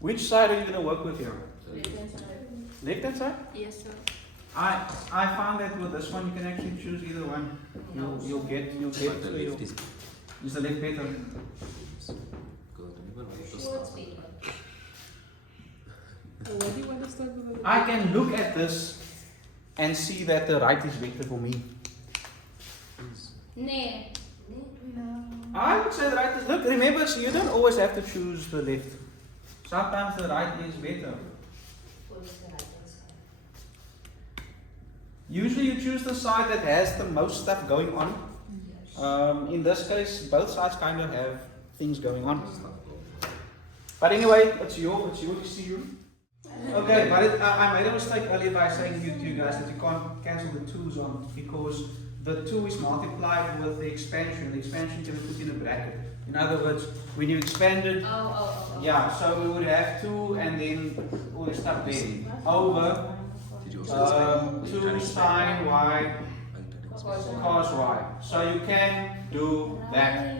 Which side are you going to work with here? Left-hand side. Left-hand side? Yes, sir. I found that with this one you can actually choose either one. You'll get But the left is Is the left better? good. Even with the Sure, it's start. better. What do you want to start with? I can look at this and see that the right is better for me. Please. Nee. I would say the right is. Look, remember, so you don't always have to choose the left. Sometimes the right is better. What is the right-hand side? Usually you choose the side that has the most stuff going on. In this case, both sides kind of have things going on. But anyway, it's your decision. Okay, but I made a mistake earlier by saying to you guys that you can't cancel the 2's on because the 2 is multiplied with the expansion. The expansion can be put in a bracket. In other words, when you expanded, Oh. yeah, so we would have 2 and then all this stuff there over Did you also 2 sine y cos y. So you can do that.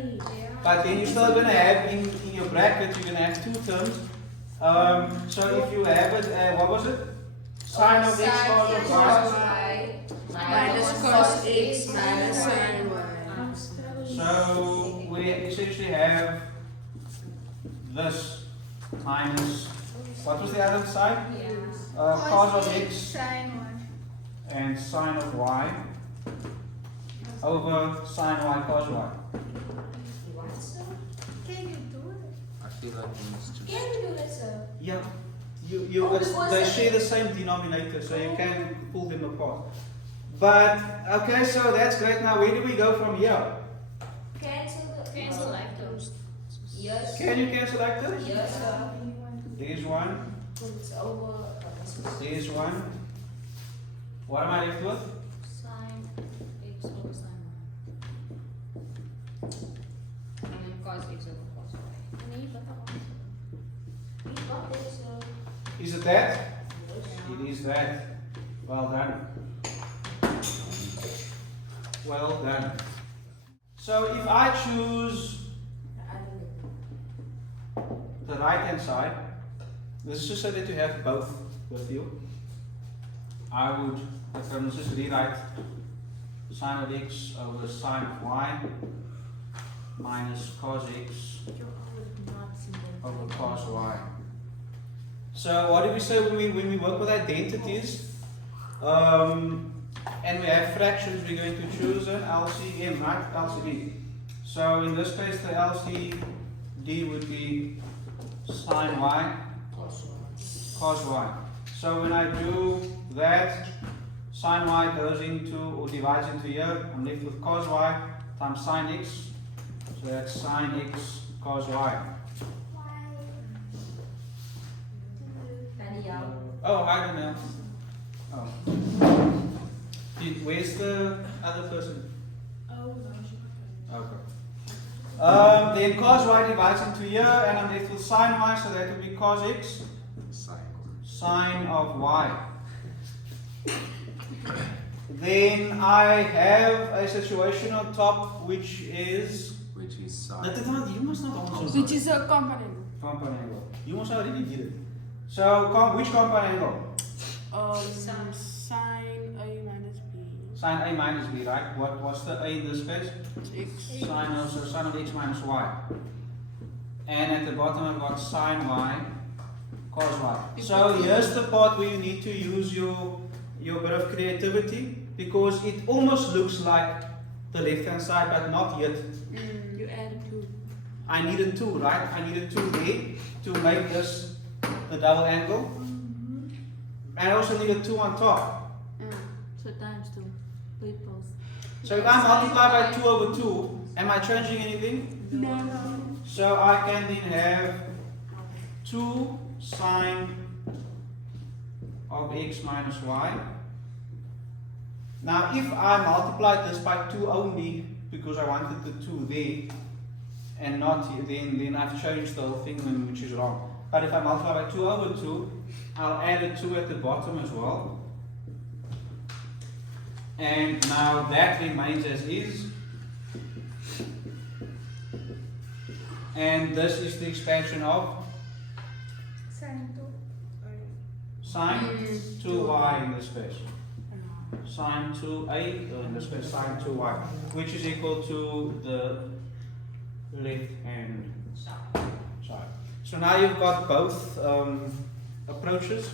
But then you're still going to have in your bracket, you're going to have 2 terms. So if you have it, what was it? Sine of x cos of y. Minus cos x minus sin y. So we essentially have this minus, what was the other side? Cos of x and sine of y over sine y cos y. What, sir? Can you do it? I feel like we must just. Can we do that, sir? Yeah, Oh, because they that- share the same denominator, so you can pull them apart. But okay, so that's great. Now where do we go from here? Cancel like those. Yes. Can you cancel like this? Yes, sir. There's one. It's over. There's one. What am I left with? Sine x over sine y. And then cos x over cos y. Nee, but we got this, sir. Is it that? Yes. It is that. Well done. Well done. So if I choose the right hand side, this is just so that you have both with you. I would, let's just rewrite sine of x over sine of y minus cos x over cos y. So what do we say when we work with identities? And we have fractions, we're going to choose an LCM, right? LCD. So in this case, the LCD would be sine y cos y. So when I do that, sine y goes into or divides into here. I'm left with cos y times sine x. So that's sine x cos y. Oh, I don't know. Oh. Where's the other person? Okay. Then cos y divides into here, and I'm left with sine y, so that would be cos x sine of y. Then I have a situation on top which is. sine. You must not answer. Which is a component. Compound angle. You must already get it. So, which compound angle? Sine A minus B. Sine A minus B, right? What's the A in this case? X. Sine of x minus y. And at the bottom I've got sine y cos y. So here's the part where you need to use your bit of creativity, because it almost looks like the left hand side but not yet. You add a 2. I needed 2, right? I needed 2 there to make this the double angle. And I also needed 2 on top. So times 2. Do it both. So if I multiply by 2 over 2, am I changing anything? No. So I can then have 2 sine of x minus y. Now if I multiplied this by 2 only, because I wanted the 2 there, and not here, then I've changed the whole thing, which is wrong. But if I multiply by 2 over 2, I'll add a 2 at the bottom as well. And now that remains as is. And this is the expansion of sine 2y in this case. Sine 2a, in this case sine 2y, which is equal to the left hand side. So now you've got both approaches.